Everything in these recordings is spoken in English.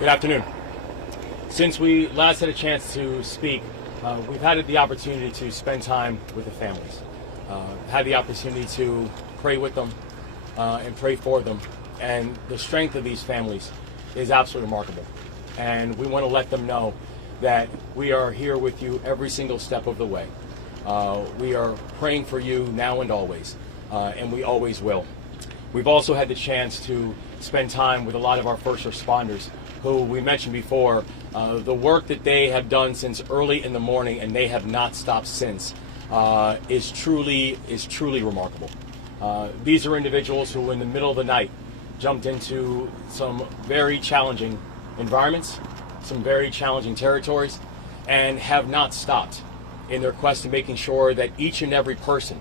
Good afternoon. Since we last had a chance to speak, we've had the opportunity to spend time with the families, had the opportunity to pray with them and pray for them. And the strength of these families is absolutely remarkable. And we want to let them know that we are here with you every single step of the way. We are praying for you now and always, and we always will. We've also had the chance to spend time with a lot of our first responders who we mentioned before, the work that they have done since early in the morning, and they have not stopped since, is truly remarkable. These are individuals who in the middle of the night jumped into some very challenging environments, some very challenging territories, and have not stopped in their quest to making sure that each and every person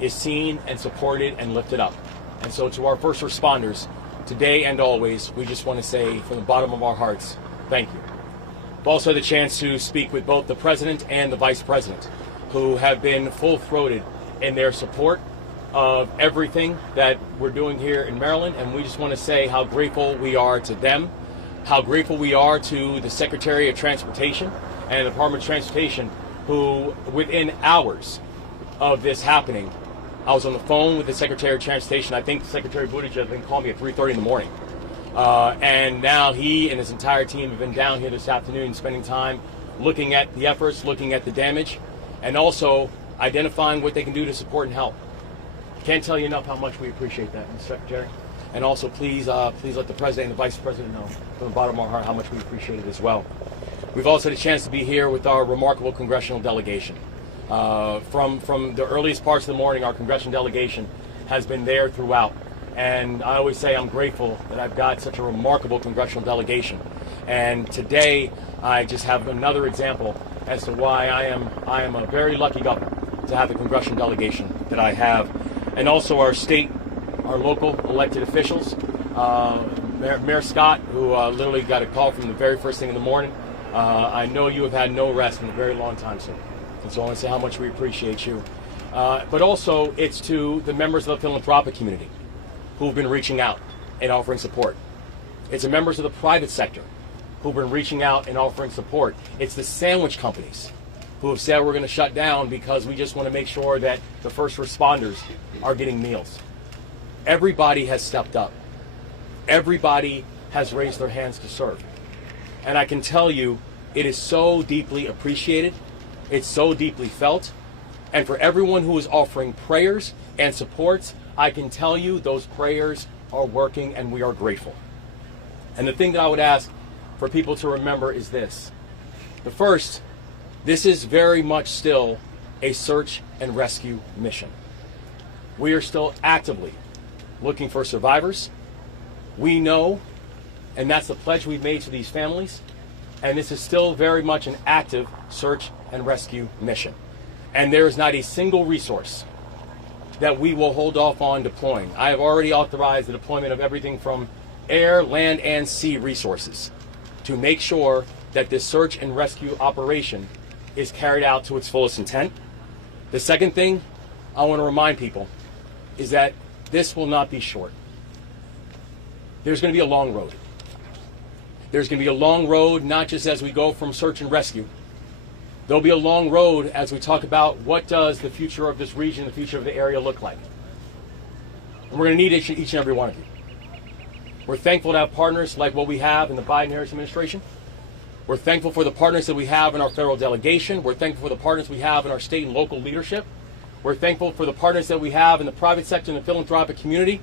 is seen and supported and lifted up. And so to our first responders, today and always, we just want to say from the bottom of our hearts, thank you. We've also had the chance to speak with both the President and the Vice President, who have been full-throated in their support of everything that we're doing here in Maryland, and we just want to say how grateful we are to them, how grateful we are to the Secretary of Transportation and the Department of Transportation, who within hours of this happening, I was on the phone with the Secretary of Transportation. I think Secretary Buttigieg has been calling me at 3:30 in the morning. And now he and his entire team have been down here this afternoon spending time looking at the efforts, looking at the damage, and also identifying what they can do to support and help. Can't tell you enough how much we appreciate that, Mr. Secretary. And also please let the President and the Vice President know from the bottom of our heart how much we appreciate it as well. We've also had a chance to be here with our remarkable congressional delegation. From the earliest parts of the morning, our congressional delegation has been there throughout. And I always say I'm grateful that I've got such a remarkable congressional delegation. And today, I just have another example as to why I am a very lucky governor to have the congressional delegation that I have. And also our state, our local elected officials, Mayor Scott, who literally got a call from the very first thing in the morning. I know you have had no rest in a very long time, sir. And so I want to say how much we appreciate you. But also, it's to the members of the philanthropic community who've been reaching out and offering support. It's the members of the private sector who've been reaching out and offering support. It's the sandwich companies who have said we're going to shut down because we just want to make sure that the first responders are getting meals. Everybody has stepped up. Everybody has raised their hands to serve. And I can tell you, it is so deeply appreciated. It's so deeply felt. And for everyone who is offering prayers and supports, I can tell you those prayers are working and we are grateful. And the thing that I would ask for people to remember is this. The first, this is very much still a search and rescue mission. We are still actively looking for survivors. We know, and that's the pledge we've made to these families, and this is still very much an active search and rescue mission. And there is not a single resource that we will hold off on deploying. I have already authorized the deployment of everything from air, land, and sea resources to make sure that this search and rescue operation is carried out to its fullest intent. The second thing I want to remind people is that this will not be short. There's going to be a long road. There's going to be a long road, not just as we go from search and rescue. There'll be a long road as we talk about what does the future of this region, the future of the area look like. And we're going to need each and every one of you. We're thankful to have partners like what we have in the Biden-Harris administration. We're thankful for the partners that we have in our federal delegation. We're thankful for the partners we have in our state and local leadership. We're thankful for the partners that we have in the private sector and the philanthropic community.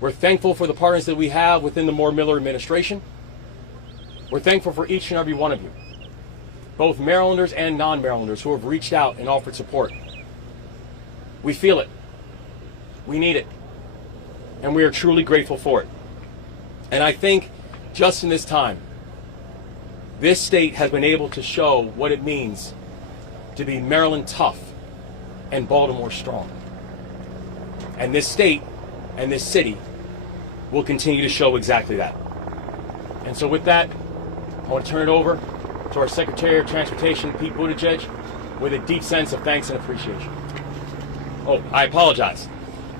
We're thankful for the partners that we have within the Moore-Miller administration. We're thankful for each and every one of you, both Marylanders and non-Marylanders who have reached out and offered support. We feel it. We need it. And we are truly grateful for it. And I think just in this time, this state has been able to show what it means to be Maryland tough and Baltimore strong. And this state and this city will continue to show exactly that. And so with that, I want to turn it over to our Secretary of Transportation, Pete Buttigieg, with a deep sense of thanks and appreciation. Oh, I apologize.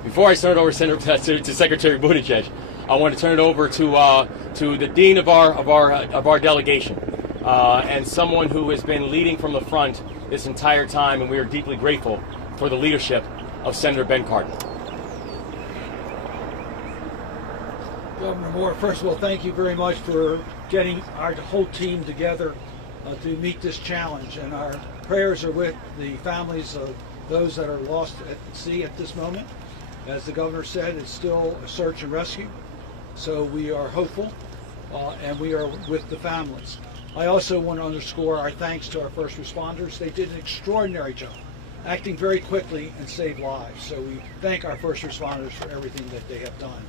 Before I turn it over to Secretary Buttigieg, I want to turn it over to to the dean of our delegation, and someone who has been leading from the front this entire time, and we are deeply grateful for the leadership of Senator Ben Cardin. Governor Moore, first of all, thank you very much for getting our whole team together to meet this challenge, and our prayers are with the families of those that are lost at sea at this moment. As the governor said, it's still a search and rescue, so we are hopeful and we are with the families. I also want to underscore our thanks to our first responders. They did an extraordinary job, acting very quickly and saved lives. So we thank our first responders for everything that they have done.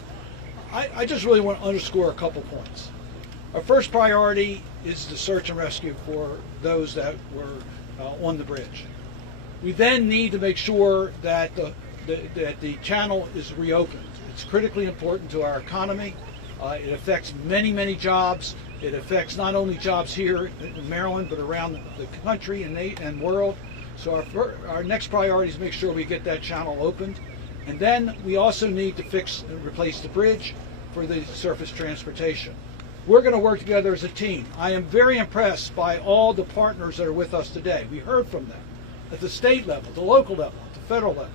I just really want to underscore a couple points. Our first priority is the search and rescue for those that were on the bridge. We then need to make sure that the channel is reopened. It's critically important to our economy. It affects many, many jobs. It affects not only jobs here in Maryland, but around the country and world. So our next priority is make sure we get that channel opened. And then we also need to fix and replace the bridge for the surface transportation. We're going to work together as a team. I am very impressed by all the partners that are with us today. We heard from them at the state level, the local level, the federal level.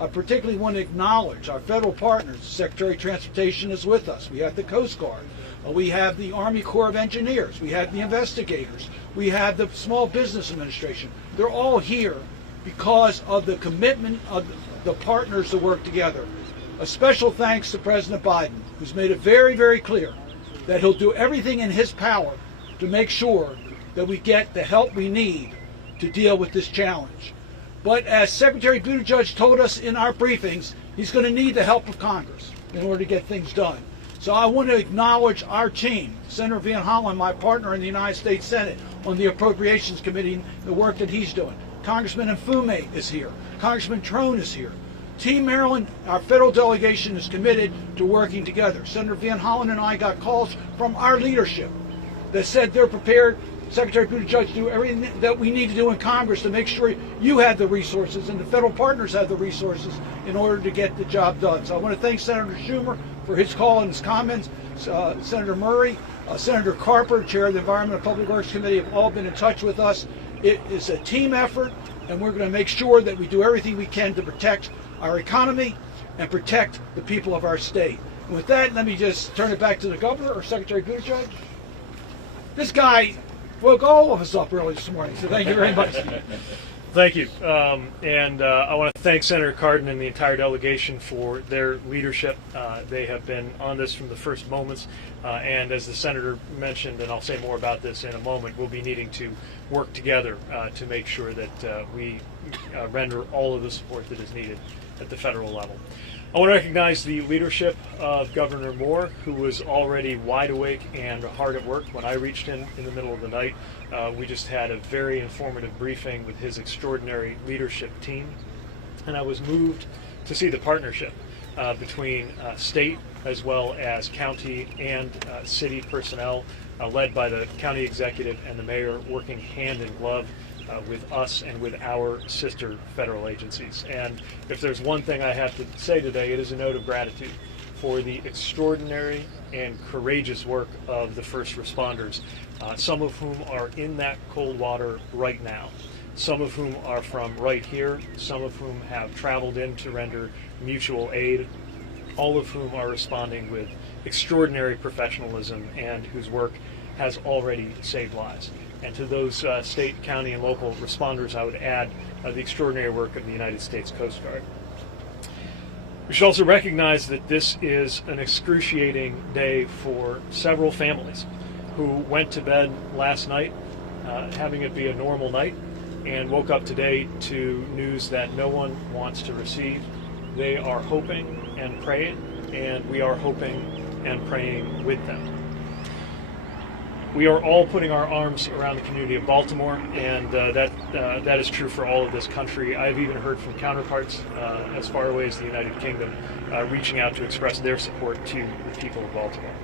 I particularly want to acknowledge our federal partners. The Secretary of Transportation is with us. We have the Coast Guard. We have the Army Corps of Engineers. We have the investigators. We have the Small Business Administration. They're all here because of the commitment of the partners to work together. A special thanks to President Biden, who's made it very, very clear that he'll do everything in his power to make sure that we get the help we need to deal with this challenge. But as Secretary Buttigieg told us in our briefings, he's going to need the help of Congress in order to get things done. So I want to acknowledge our team, Senator Van Hollen, my partner in the United States Senate on the Appropriations Committee, the work that he's doing. Congressman Mfume is here. Congressman Trone is here. Team Maryland, our federal delegation is committed to working together. Senator Van Hollen and I got calls from our leadership that said they're prepared, Secretary Buttigieg, to do everything that we need to do in Congress to make sure you have the resources and the federal partners have the resources in order to get the job done. So I want to thank Senator Schumer for his call and his comments. Senator Murray, Senator Carper, Chair of the Environment and Public Works Committee, have all been in touch with us. It is a team effort, and we're going to make sure that we do everything we can to protect our economy and protect the people of our state. And with that, let me just turn it back to the governor or Secretary Buttigieg. This guy woke all of us up early this morning, so thank you very much. Thank you. I want to thank Senator Cardin and the entire delegation for their leadership. They have been on this from the first moments, and as the Senator mentioned, and I'll say more about this in a moment, we'll be needing to work together to make sure that we render all of the support that is needed at the federal level. I want to recognize the leadership of Governor Moore, who was already wide awake and hard at work when I reached in the middle of the night. We just had a very informative briefing with his extraordinary leadership team, and I was moved to see the partnership between state as well as county and city personnel, led by the county executive and the mayor, working hand in glove with us and with our sister federal agencies. And if there's one thing I have to say today, it is a note of gratitude for the extraordinary and courageous work of the first responders, some of whom are in that cold water right now, some of whom are from right here, some of whom have traveled in to render mutual aid, all of whom are responding with extraordinary professionalism and whose work has already saved lives. And to those state, county, and local responders, I would add the extraordinary work of the United States Coast Guard. We should also recognize that this is an excruciating day for several families who went to bed last night having it be a normal night and woke up today to news that no one wants to receive. They are hoping and praying, and we are hoping and praying with them. We are all putting our arms around the community of Baltimore, and that is true for all of this country. I've even heard from counterparts as far away as the United Kingdom reaching out to express their support to the people of Baltimore.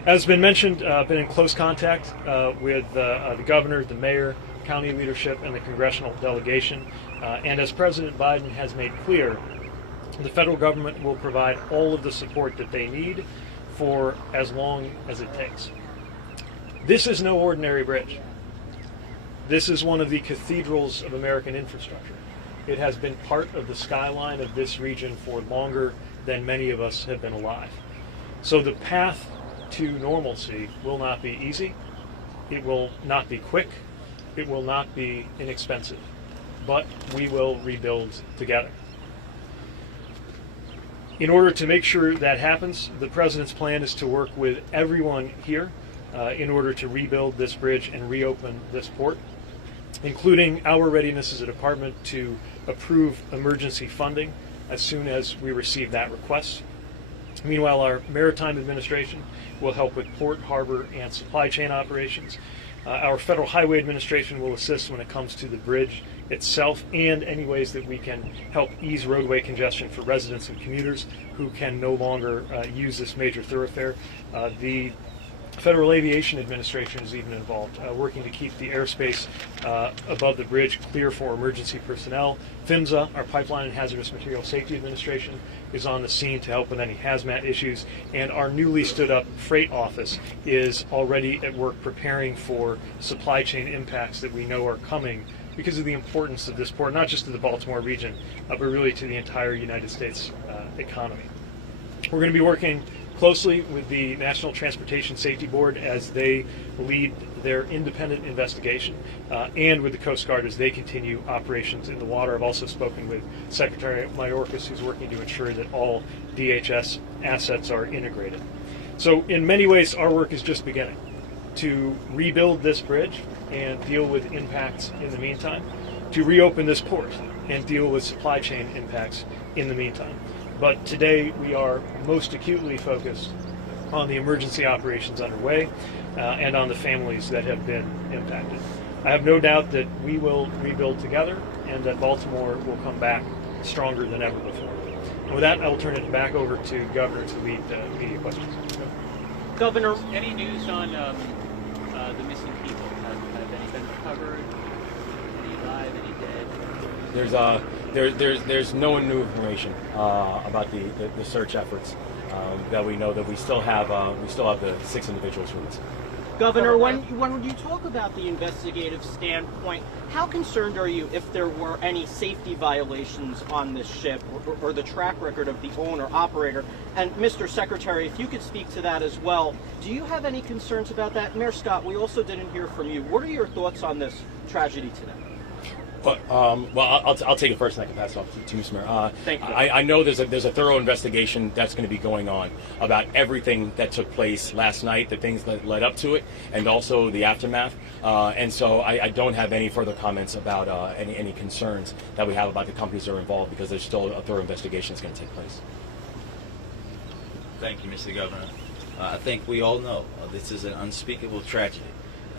As has been mentioned, been in close contact with the governor, the mayor, county leadership, and the congressional delegation. And as President Biden has made clear, the federal government will provide all of the support that they need for as long as it takes. This is no ordinary bridge. This is one of the cathedrals of American infrastructure. It has been part of the skyline of this region for longer than many of us have been alive. So the path to normalcy will not be easy. It will not be quick. It will not be inexpensive. But we will rebuild together. In order to make sure that happens, the President's plan is to work with everyone here in order to rebuild this bridge and reopen this port, including our readiness as a department to approve emergency funding as soon as we receive that request. Meanwhile, our Maritime Administration will help with port, harbor, and supply chain operations. Our Federal Highway Administration will assist when it comes to the bridge itself and any ways that we can help ease roadway congestion for residents and commuters who can no longer use this major thoroughfare. The Federal Aviation Administration is even involved, working to keep the airspace above the bridge clear for emergency personnel. PHMSA, our Pipeline and Hazardous Material Safety Administration, is on the scene to help with any hazmat issues, and our newly stood up freight office is already at work preparing for supply chain impacts that we know are coming because of the importance of this port, not just to the Baltimore region, but really to the entire United States economy. We're going to be working closely with the National Transportation Safety Board as they lead their independent investigation, and with the Coast Guard as they continue operations in the water. I've also spoken with Secretary Mayorkas, who's working to ensure that all DHS assets are integrated. So in many ways, our work is just beginning to rebuild this bridge and deal with impacts in the meantime, to reopen this port and deal with supply chain impacts in the meantime. But today we are most acutely focused on the emergency operations underway and on the families that have been impacted. I have no doubt that we will rebuild together and that Baltimore will come back stronger than ever before. And with that, I will turn it back over to Governor to lead media questions. Governor, any news on the missing people? Have any been recovered? Any alive? Any dead? There's no new information about the search efforts that we know that we still have the 6 individuals released. Governor, when you talk about the investigative standpoint, how concerned are you if there were any safety violations on this ship or the track record of the owner operator? And Mr. Secretary, if you could speak to that as well, do you have any concerns about that? Mayor Scott, we also didn't hear from you. What are your thoughts on this tragedy today? Well, I'll take it first, and I can pass it off to Mr. Mayor. Thank you. I know there's a thorough investigation that's going to be going on about everything that took place last night, the things that led up to it, and also the aftermath. And so I don't have any further comments about any concerns that we have about the companies that are involved, because there's still a thorough investigation that's going to take place. Thank you, Mr. Governor. I think we all know this is an unspeakable tragedy.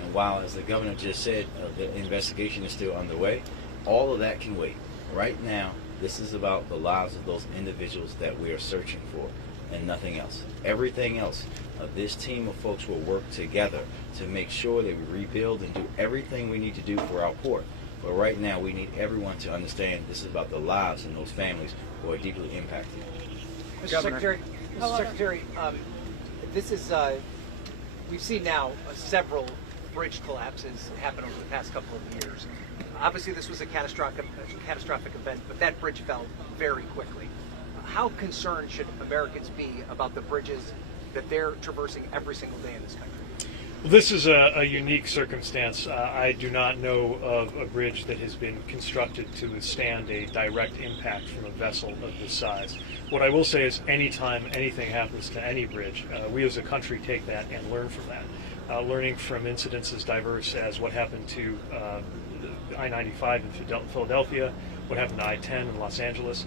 And while, as the governor just said, the investigation is still underway, all of that can wait. Right now, this is about the lives of those individuals that we are searching for and nothing else. Everything else, this team of folks will work together to make sure that we rebuild and do everything we need to do for our port. But right now, we need everyone to understand this is about the lives and those families who are deeply impacted. Mr. Secretary, this is, we've seen now several bridge collapses happen over the past couple of years. Obviously, this was a catastrophic event, but that bridge fell very quickly. How concerned should Americans be about the bridges that they're traversing every single day in this country? This is a unique circumstance. I do not know of a bridge that has been constructed to withstand a direct impact from a vessel of this size. What I will say is anytime anything happens to any bridge, we as a country take that and learn from that. Learning from incidents as diverse as what happened to I-95 in Philadelphia, what happened to I-10 in Los Angeles,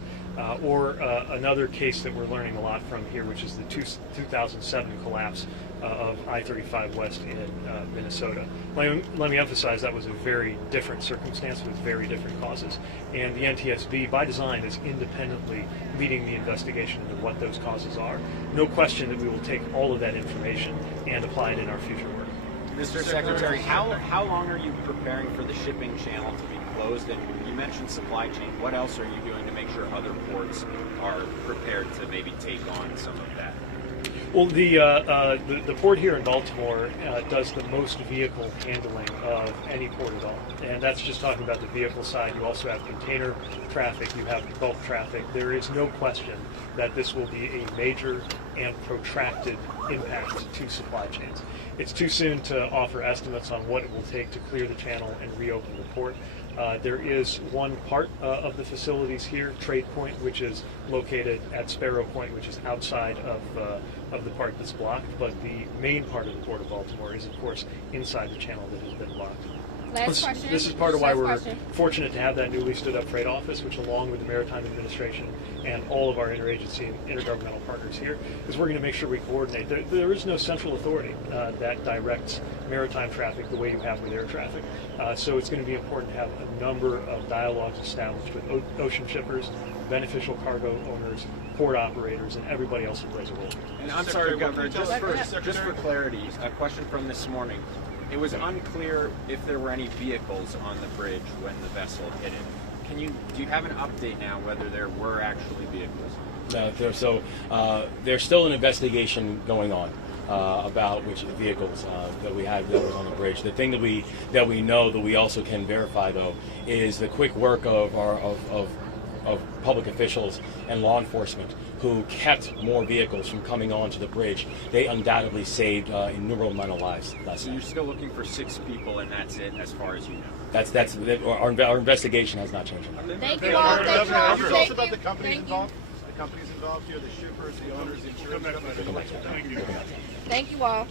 or another case that we're learning a lot from here, which is the 2007 collapse of I-35 West in Minnesota. Let me emphasize that was a very different circumstance with very different causes, and the NTSB, by design, is independently leading the investigation into what those causes are. No question that we will take all of that information and apply it in our future work. Mr. Secretary, how long are you preparing for the shipping channel to be closed? And you mentioned supply chain. What else are you doing to make sure other ports are prepared to maybe take on some of that? Well, the port here in Baltimore does the most vehicle handling of any port at all, and that's just talking about the vehicle side. You also have container traffic, you have Gulf traffic. There is no question that this will be a major and protracted impact to supply chains. It's too soon to offer estimates on what it will take to clear the channel and reopen the port. There is one part of the facilities here, Trade Point, which is located at Sparrow Point, which is outside of the part that's blocked. But the main part of the Port of Baltimore is, of course, inside the channel that has been blocked. Last question. This is part of why Last we're question. fortunate to have that newly stood up freight office, which along with the Maritime Administration and all of our interagency and intergovernmental partners here, is we're going to make sure we coordinate. There is no central authority that directs maritime traffic the way you have with air traffic. So it's going to be important to have a number of dialogues established with ocean shippers, beneficial cargo owners, port operators, and everybody else who plays a role. And I'm sorry, Governor, just for clarity, a question from this morning. It was unclear if there were any vehicles on the bridge when the vessel hit it. Do you have an update now whether there were actually vehicles? There's still an investigation going on about which vehicles that we had that was on the bridge. The thing that we know that we also can verify though is the quick work of public officials and law enforcement who kept more vehicles from coming onto the bridge. They undoubtedly saved innumerable amount of lives. So you're still looking for 6 people, and that's it, as far as you know. Our investigation has not changed. Thank you all. Thank you all. Tell us about the companies involved. The companies involved here, the shippers, the owners, the insurance companies. Thank you all.